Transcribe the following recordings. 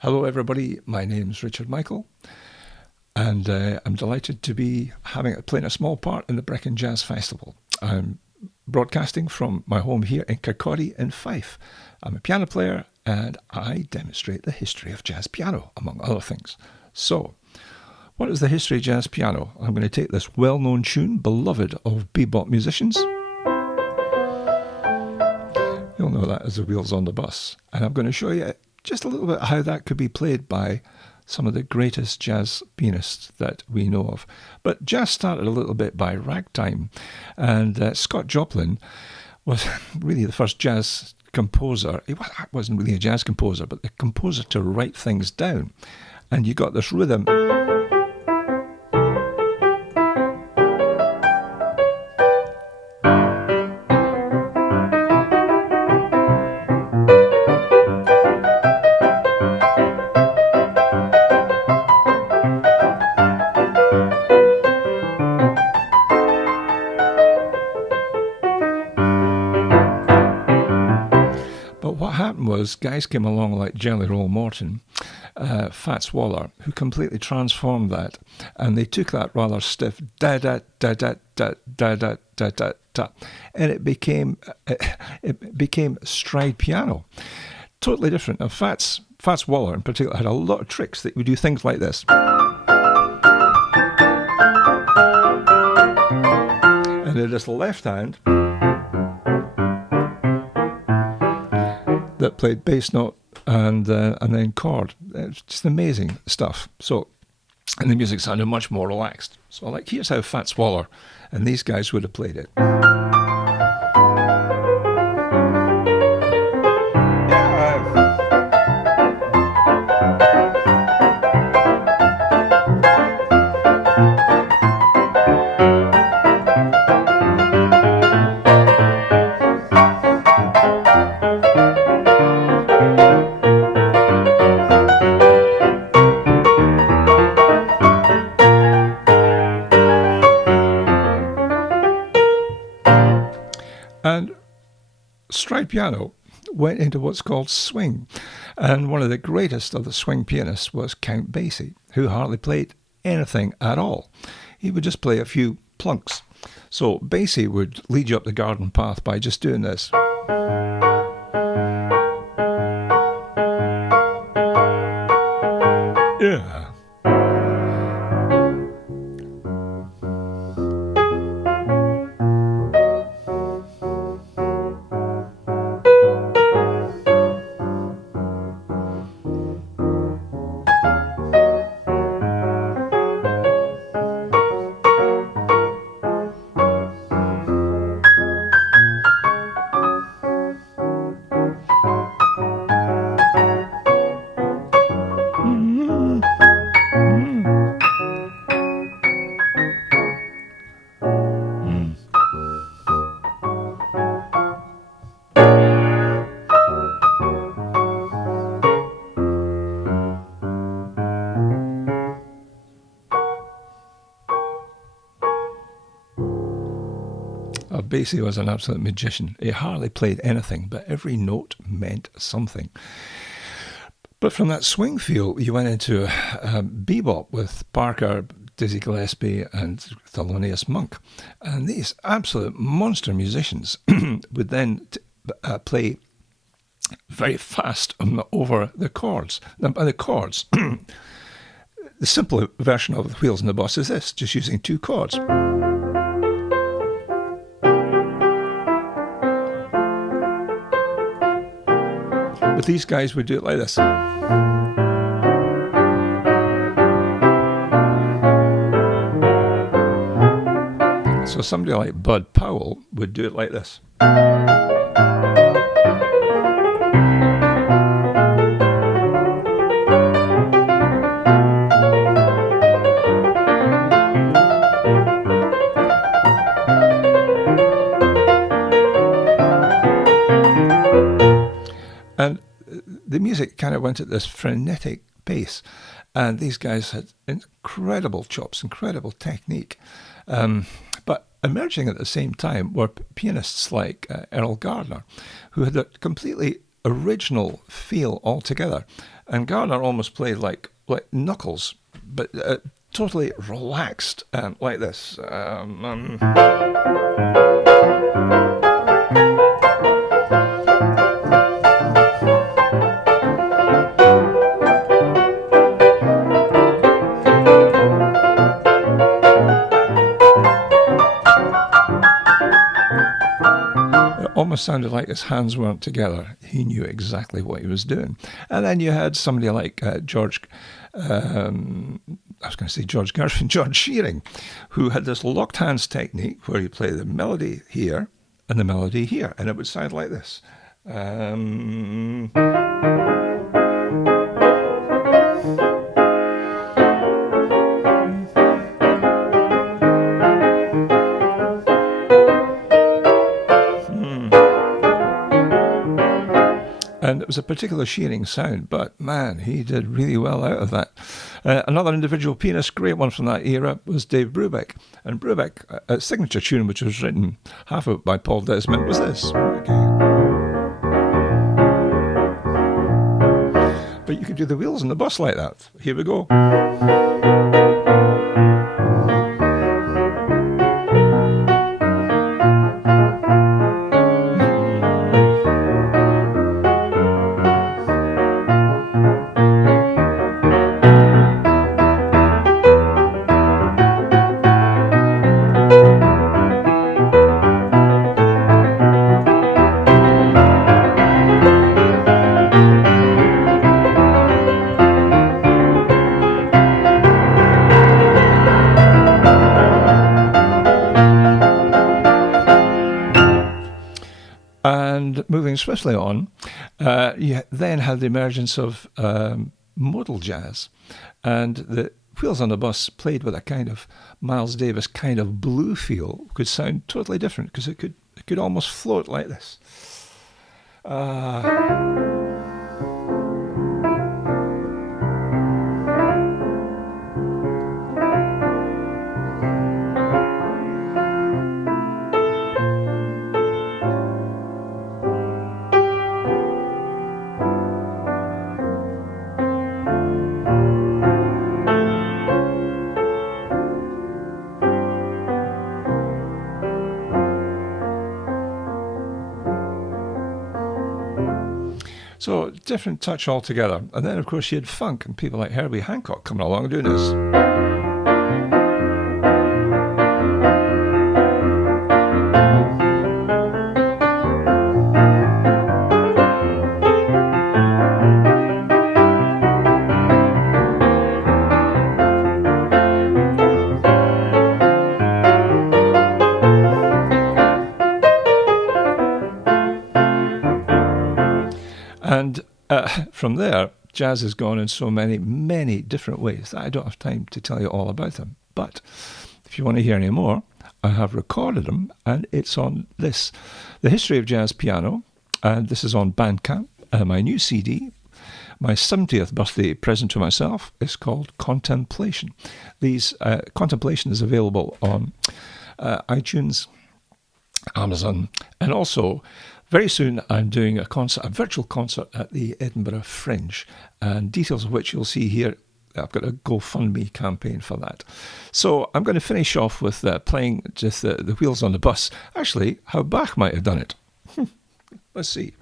Hello, everybody. My name's Richard Michael, and I'm delighted to be playing a small part in the Brecon Jazz Festival. I'm broadcasting from my home here in Kirkcaldy in Fife. I'm a piano player, and I demonstrate the history of jazz piano, among other things. So, what is the history of jazz piano? I'm going to take this well-known tune, beloved of bebop musicians. You'll know that as the wheels on the bus. And I'm going to show you just a little bit how that could be played by some of the greatest jazz pianists that we know of. But jazz started a little bit by ragtime, and Scott Joplin was really the first jazz composer. He wasn't really a jazz composer, but the composer to write things down. And you got this rhythm. What happened was guys came along like Jelly Roll Morton, Fats Waller, who completely transformed that, and they took that rather stiff da da da da da da da da da da, and it became stride piano, totally different. And Fats Waller in particular had a lot of tricks that would do things like this, and in this left hand that played bass note and then chord. It's just amazing stuff. So, and the music sounded much more relaxed. So, like, here's how Fats Waller and these guys would have played it. And stride piano went into what's called swing. And one of the greatest of the swing pianists was Count Basie, who hardly played anything at all. He would just play a few plunks. So Basie would lead you up the garden path by just doing this. Yeah. Basie was an absolute magician. He hardly played anything, but every note meant something. But from that swing feel, you went into bebop with Parker, Dizzy Gillespie, and Thelonious Monk. And these absolute monster musicians would then play very fast over the chords. Now, by the chords, the simple version of the Wheels on the Bus is this, just using two chords. But these guys would do it like this. So somebody like Bud Powell would do it like this. And the music kind of went at this frenetic pace, and these guys had incredible chops, incredible technique. But emerging at the same time were pianists like Earl Gardner, who had a completely original feel altogether. And Gardner almost played like knuckles, but totally relaxed, like this. Almost sounded like his hands weren't together. He knew exactly what he was doing. And then you had somebody like George Gershwin, George Shearing, who had this locked hands technique where you play the melody here and the melody here, and it would sound like this. And it was a particular Shearing sound, but man, he did really well out of that. Another individual pianist, great one from that era, was Dave Brubeck. And Brubeck, a signature tune which was written half of it by Paul Desmond, was this. But you could do the wheels on the bus like that. Here we go. And moving swiftly on, you then had the emergence of modal jazz, and the wheels on the bus played with a kind of Miles Davis kind of blue feel, could sound totally different because it could almost float like this. So different touch altogether. And then, of course, you had funk and people like Herbie Hancock coming along and doing this. And from there, jazz has gone in so many, many different ways that I don't have time to tell you all about them. But if you want to hear any more, I have recorded them, and it's on this, The History of Jazz Piano, and this is on Bandcamp. My new CD, my 70th birthday present to myself, is called Contemplation. Contemplation is available on iTunes, Amazon, and also very soon I'm doing a virtual concert at the Edinburgh Fringe, and details of which you'll see here. I've got a GoFundMe campaign for that. So I'm going to finish off with playing just the wheels on the bus. Actually, how Bach might have done it. Let's see.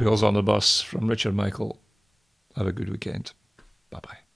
Wheels on the Bus from Richard Michael. Have a good weekend. Bye-bye.